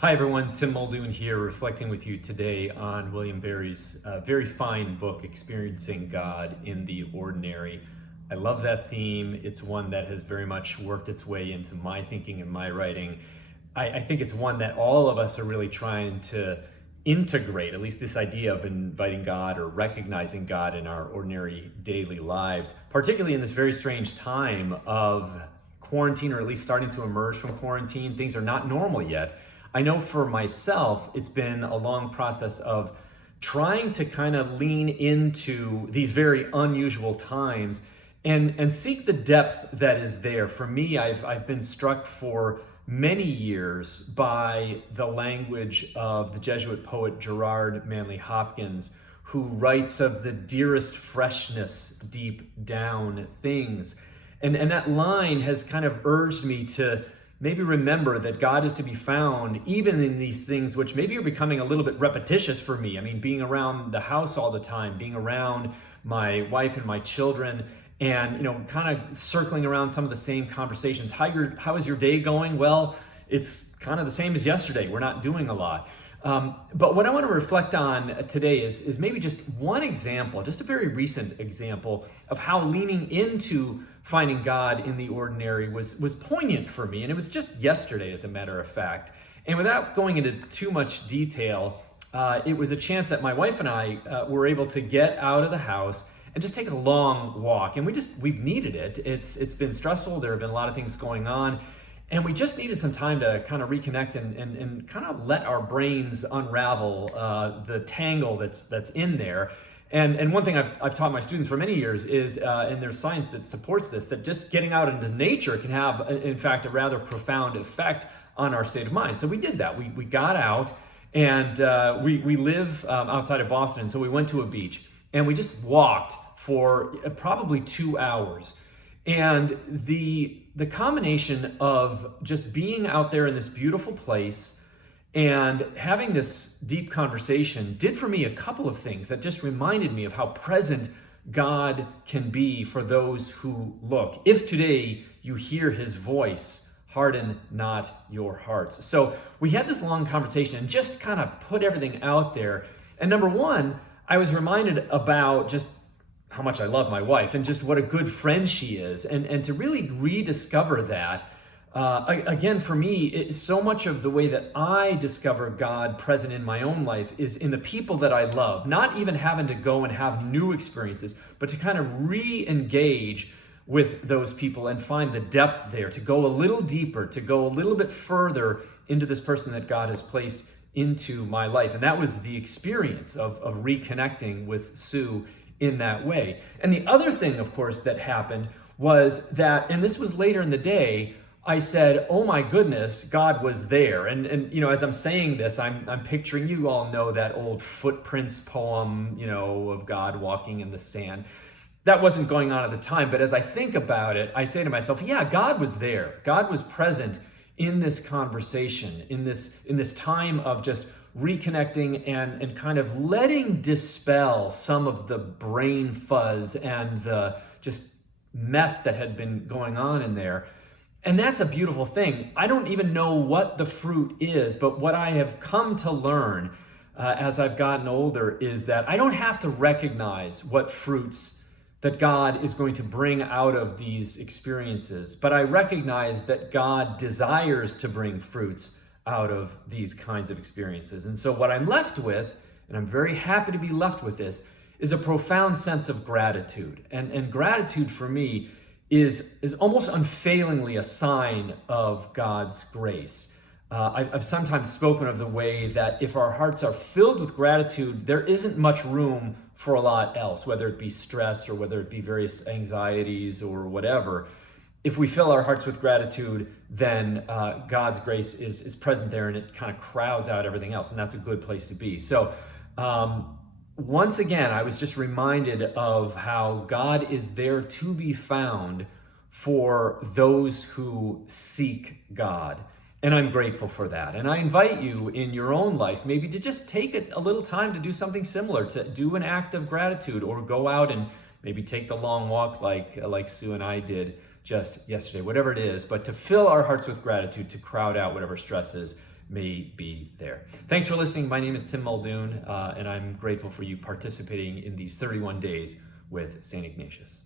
Hi everyone, Tim Muldoon here, reflecting with you today on William Barry's very fine book, Experiencing God in the Ordinary. I love that theme. It's one that has very much worked its way into my thinking and my writing. I think it's one that all of us are really trying to integrate, at least this idea of inviting God or recognizing God in our ordinary daily lives, particularly in this very strange time of quarantine, or at least starting to emerge from quarantine. Things are not normal yet. I know for myself, it's been a long process of trying to kind of lean into these very unusual times and seek the depth that is there. For me, I've been struck for many years by the language of the Jesuit poet Gerard Manley Hopkins, who writes of the dearest freshness deep down things. And that line has kind of urged me to maybe remember that God is to be found even in these things which maybe are becoming a little bit repetitious for me. I mean, being around the house all the time, being around my wife and my children, and kind of circling around some of the same conversations. How is your day going? Well, it's kind of the same as yesterday. We're not doing a lot. But what I want to reflect on today is maybe just one example, just a very recent example of how leaning into finding God in the ordinary was poignant for me. And it was just yesterday, as a matter of fact. And without going into too much detail, it was a chance that my wife and I were able to get out of the house and just take a long walk. And we've needed it. It's been stressful. There have been a lot of things going on. And we just needed some time to kind of reconnect and kind of let our brains unravel the tangle that's in there. And one thing I've taught my students for many years is, and there's science that supports this, that just getting out into nature can have, in fact, a rather profound effect on our state of mind. So we did that. We got out, and we live outside of Boston, so we went to a beach, and we just walked for probably 2 hours. And the combination of just being out there in this beautiful place and having this deep conversation did for me a couple of things that just reminded me of how present God can be for those who look. If today you hear his voice, harden not your hearts. So we had this long conversation and just kind of put everything out there. And number one, I was reminded about just how much I love my wife and just what a good friend she is. And to really rediscover that, again, for me, so much of the way that I discover God present in my own life is in the people that I love, not even having to go and have new experiences, but to kind of re-engage with those people and find the depth there, to go a little deeper, to go a little bit further into this person that God has placed into my life. And that was the experience of reconnecting with Sue in that way. And the other thing, of course, that happened was that, and this was later in the day, I said, oh my goodness, God was there. And as I'm saying this, I'm picturing, you all know that old Footprints poem, of God walking in the sand. That wasn't going on at the time, but as I think about it, I say to myself, yeah, God was there. God was present in this conversation, in this time of just reconnecting and kind of letting dispel some of the brain fuzz and the just mess that had been going on in there. And that's a beautiful thing. I don't even know what the fruit is, but what I have come to learn as I've gotten older is that I don't have to recognize what fruits that God is going to bring out of these experiences, but I recognize that God desires to bring fruits out of these kinds of experiences. And so what I'm left with, and I'm very happy to be left with this, is a profound sense of gratitude. And gratitude for me is almost unfailingly a sign of God's grace. I've sometimes spoken of the way that if our hearts are filled with gratitude, there isn't much room for a lot else, whether it be stress or whether it be various anxieties or whatever. If we fill our hearts with gratitude, then God's grace is present there, and it kind of crowds out everything else, and that's a good place to be. So once again, I was just reminded of how God is there to be found for those who seek God. And I'm grateful for that. And I invite you in your own life maybe to just take a little time to do something similar, to do an act of gratitude, or go out and maybe take the long walk like Sue and I did just yesterday, whatever it is, but to fill our hearts with gratitude, to crowd out whatever stress is may be there. Thanks for listening. My name is Tim Muldoon, and I'm grateful for you participating in these 31 days with St. Ignatius.